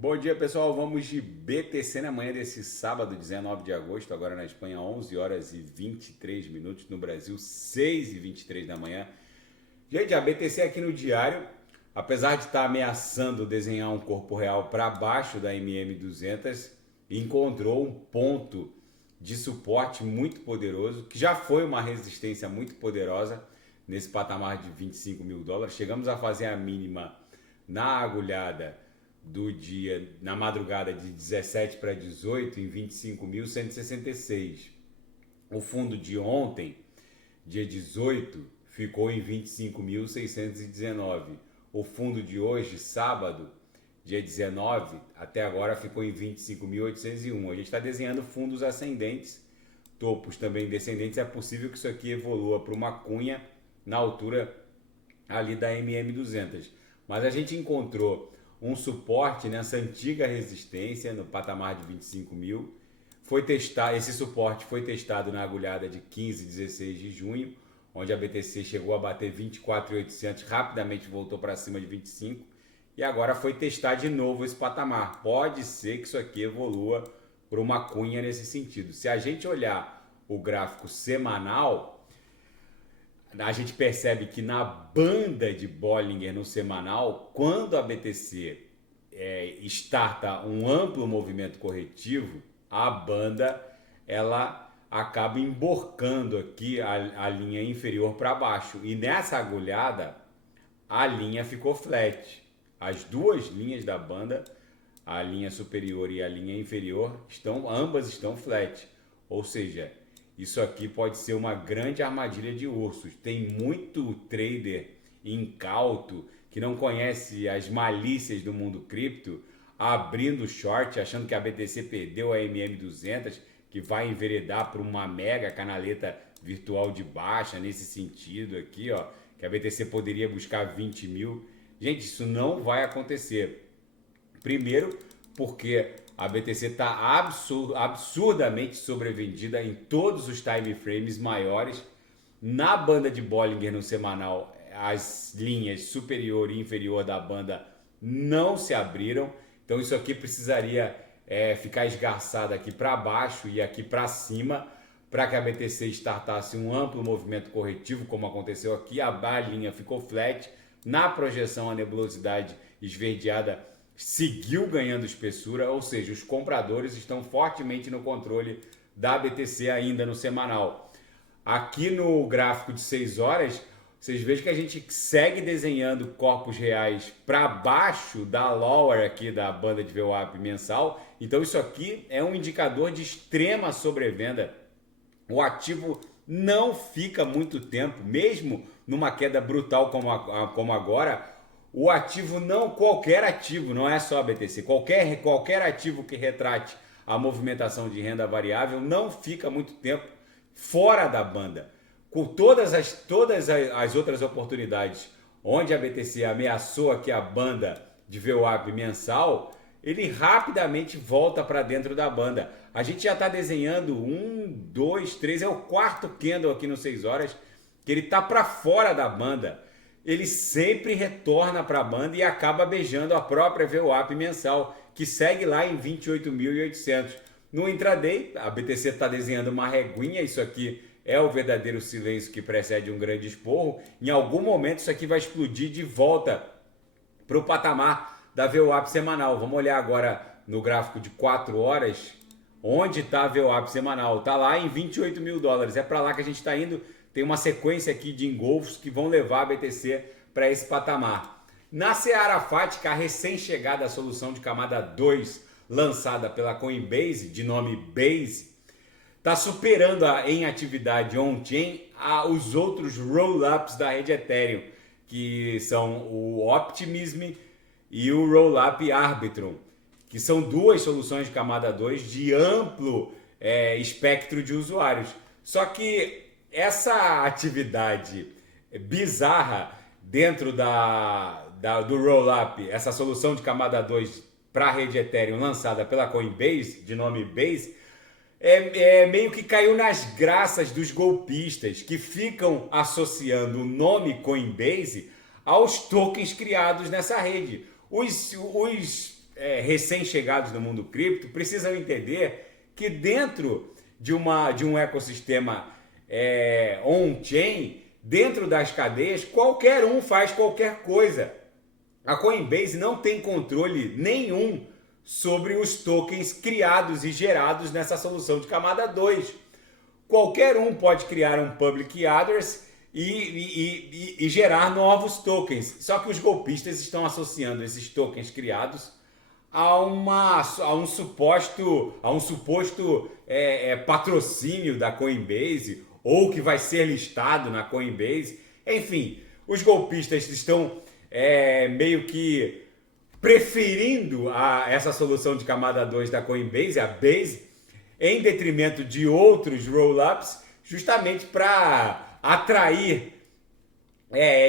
Bom dia, pessoal. Vamos de BTC na manhã desse sábado, 19 de agosto, agora na Espanha, 11 horas e 23 minutos, no Brasil, 6 e 23 da manhã. Gente, a BTC aqui no diário, apesar de estar ameaçando desenhar um corpo real para baixo da MM200, encontrou um ponto de suporte muito poderoso, que já foi uma resistência muito poderosa nesse patamar de 25 mil dólares. Chegamos a fazer a mínima na agulhada do dia, na madrugada de 17 para 18 em 25.166. O fundo de ontem, dia 18, ficou em 25.619. O fundo de hoje, sábado, dia 19, até agora ficou em 25.801. A gente está desenhando fundos ascendentes, topos também descendentes. É possível que isso aqui evolua para uma cunha na altura ali da MM200. Mas a gente encontrou um suporte nessa antiga resistência no patamar de 25 mil. Esse suporte foi testado na agulhada de 15 e 16 de junho, onde a BTC chegou a bater 24.800, rapidamente voltou para cima de 25 e agora foi testar de novo esse patamar. Pode ser que isso aqui evolua para uma cunha nesse sentido. Se a gente olhar o gráfico semanal, a gente percebe que na banda de Bollinger no semanal, quando a BTC starta um amplo movimento corretivo, a banda ela acaba emborcando aqui a linha inferior para baixo. E nessa agulhada, a linha ficou flat. As duas linhas da banda, a linha superior e a linha inferior, ambas estão flat. Ou seja, isso aqui pode ser uma grande armadilha de ursos. Tem muito trader incauto que não conhece as malícias do mundo cripto, abrindo short, achando que a BTC perdeu a MM200, que vai enveredar para uma mega canaleta virtual de baixa, nesse sentido aqui, ó, que a BTC poderia buscar 20 mil. Gente, isso não vai acontecer. Primeiro, porque a BTC está absurdamente sobrevendida em todos os time frames maiores. Na banda de Bollinger no semanal, as linhas superior e inferior da banda não se abriram. Então isso aqui precisaria ficar esgarçado aqui para baixo e aqui para cima para que a BTC startasse um amplo movimento corretivo, como aconteceu aqui. A linha ficou flat. Na projeção, a nebulosidade esverdeada seguiu ganhando espessura, ou seja, os compradores estão fortemente no controle da BTC ainda no semanal. Aqui no gráfico de 6 horas, vocês vejam que a gente segue desenhando corpos reais para baixo da lower aqui da banda de VWAP mensal. Então isso aqui é um indicador de extrema sobrevenda. O ativo não fica muito tempo, mesmo numa queda brutal como agora. O ativo qualquer ativo, não é só a BTC, qualquer ativo que retrate a movimentação de renda variável não fica muito tempo fora da banda. Com todas as outras oportunidades onde a BTC ameaçou aqui a banda de VWAP mensal, ele rapidamente volta para dentro da banda. A gente já está desenhando 1, 2, 3, é o quarto candle aqui no 6 horas, que ele está para fora da banda. Ele sempre retorna para a banda e acaba beijando a própria VWAP mensal, que segue lá em 28.800. No intraday, a BTC está desenhando uma reguinha, isso aqui é o verdadeiro silêncio que precede um grande esporro. Em algum momento isso aqui vai explodir de volta para o patamar da VWAP semanal. Vamos olhar agora no gráfico de 4 horas, onde está a VWAP semanal. Está lá em 28 mil dólares, é para lá que a gente está indo. Tem uma sequência aqui de engolfos que vão levar a BTC para esse patamar. Na seara fática, a recém-chegada solução de camada 2, lançada pela Coinbase, de nome Base, está superando em atividade on-chain os outros roll-ups da rede Ethereum, que são o Optimism e o Rollup Arbitrum, que são duas soluções de camada 2 de amplo espectro de usuários. Só que essa atividade bizarra dentro do Rollup, essa solução de camada 2 para a rede Ethereum lançada pela Coinbase, de nome Base, meio que caiu nas graças dos golpistas que ficam associando o nome Coinbase aos tokens criados nessa rede. Os recém-chegados no mundo cripto precisam entender que dentro de um ecossistema on-chain, dentro das cadeias, qualquer um faz qualquer coisa. A Coinbase não tem controle nenhum sobre os tokens criados e gerados nessa solução de camada 2. Qualquer um pode criar um public address e gerar novos tokens. Só que os golpistas estão associando esses tokens criados a um suposto patrocínio da Coinbase ou que vai ser listado na Coinbase. Enfim, os golpistas estão meio que preferindo essa solução de camada 2 da Coinbase, a Base, em detrimento de outros roll-ups, justamente para atrair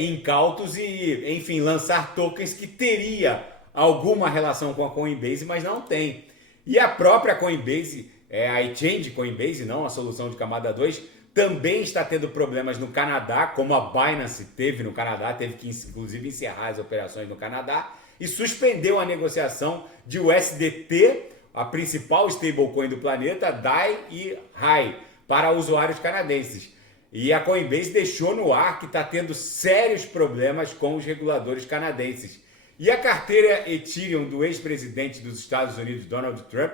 incautos e, enfim, lançar tokens que teria alguma relação com a Coinbase, mas não tem. E a própria Coinbase, a exchange Coinbase, não a solução de camada 2, também está tendo problemas no Canadá, como a Binance teve no Canadá, teve que inclusive encerrar as operações no Canadá e suspendeu a negociação de USDT, a principal stablecoin do planeta, DAI e RAI, para usuários canadenses. E a Coinbase deixou no ar que está tendo sérios problemas com os reguladores canadenses. E a carteira Ethereum do ex-presidente dos Estados Unidos, Donald Trump,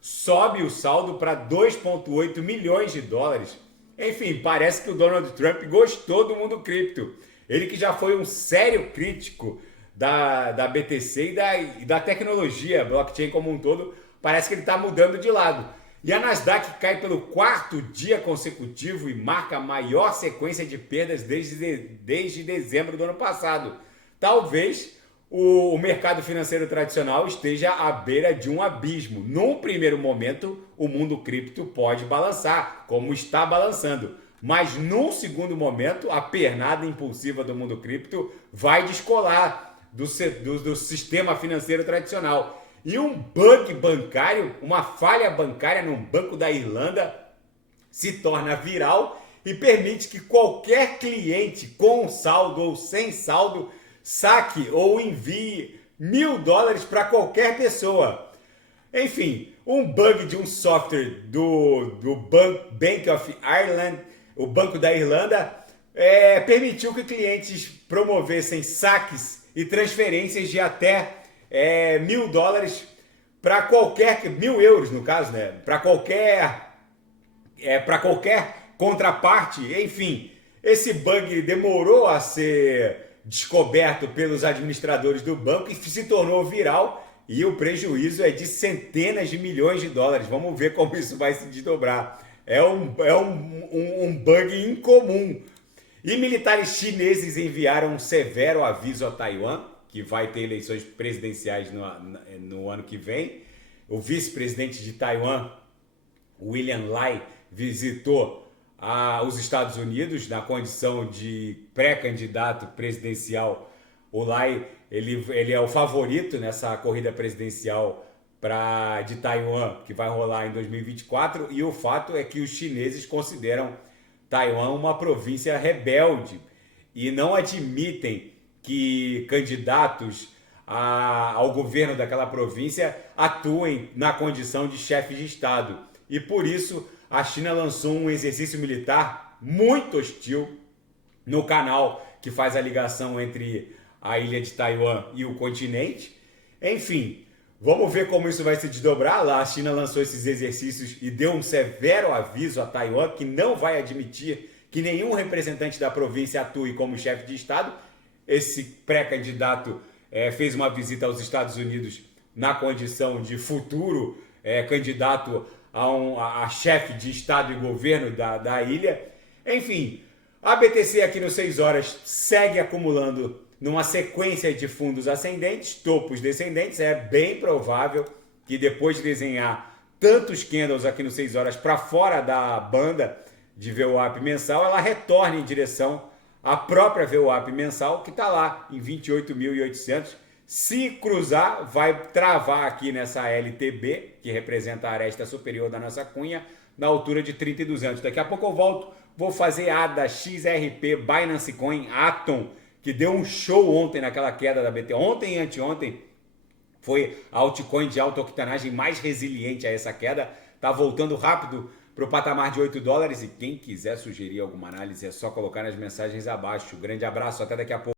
sobe o saldo para 2,8 milhões de dólares. Enfim, parece que o Donald Trump gostou do mundo cripto. Ele que já foi um sério crítico da BTC e da tecnologia, blockchain como um todo, parece que ele está mudando de lado. E a Nasdaq cai pelo quarto dia consecutivo e marca a maior sequência de perdas desde dezembro do ano passado. Talvez o mercado financeiro tradicional esteja à beira de um abismo. Num primeiro momento, o mundo cripto pode balançar, como está balançando. Mas num segundo momento, a pernada impulsiva do mundo cripto vai descolar do sistema financeiro tradicional. E um bug bancário, uma falha bancária num banco da Irlanda se torna viral e permite que qualquer cliente com saldo ou sem saldo saque ou envie $1.000 para qualquer pessoa. Enfim, um bug de um software do Bank of Ireland, o Banco da Irlanda, permitiu que clientes promovessem saques e transferências de até $1.000 para qualquer, €1.000 no caso, né? Para qualquer contraparte. Enfim, esse bug demorou a ser descoberto pelos administradores do banco e se tornou viral, e o prejuízo é de centenas de milhões de dólares. Vamos ver como isso vai se desdobrar. É um bug incomum. E militares chineses enviaram um severo aviso a Taiwan, que vai ter eleições presidenciais no ano que vem. O vice-presidente de Taiwan, William Lai, visitou os Estados Unidos na condição de pré-candidato presidencial. O Lai ele é o favorito nessa corrida presidencial de Taiwan, que vai rolar em 2024, e o fato é que os chineses consideram Taiwan uma província rebelde e não admitem que candidatos ao governo daquela província atuem na condição de chefe de Estado. E por isso a China lançou um exercício militar muito hostil no canal que faz a ligação entre a ilha de Taiwan e o continente. Enfim, vamos ver como isso vai se desdobrar. Lá a China lançou esses exercícios e deu um severo aviso a Taiwan que não vai admitir que nenhum representante da província atue como chefe de Estado. Esse pré-candidato fez uma visita aos Estados Unidos na condição de futuro candidato a chefe de Estado e governo da ilha. Enfim, a BTC aqui no 6 horas segue acumulando numa sequência de fundos ascendentes, topos descendentes. É bem provável que depois de desenhar tantos candles aqui no 6 horas para fora da banda de VWAP mensal, ela retorne em direção à própria VWAP mensal, que está lá em 28.800. Se cruzar, vai travar aqui nessa LTB, que representa a aresta superior da nossa cunha, na altura de 30.200. Daqui a pouco eu volto, vou fazer ADA, XRP, Binance Coin, Atom, que deu um show ontem naquela queda da BT. Ontem e anteontem, Foi a altcoin de alta octanagem mais resiliente a essa queda. Está voltando rápido para o patamar de 8 dólares. E quem quiser sugerir alguma análise é só colocar nas mensagens abaixo. Grande abraço, até daqui a pouco.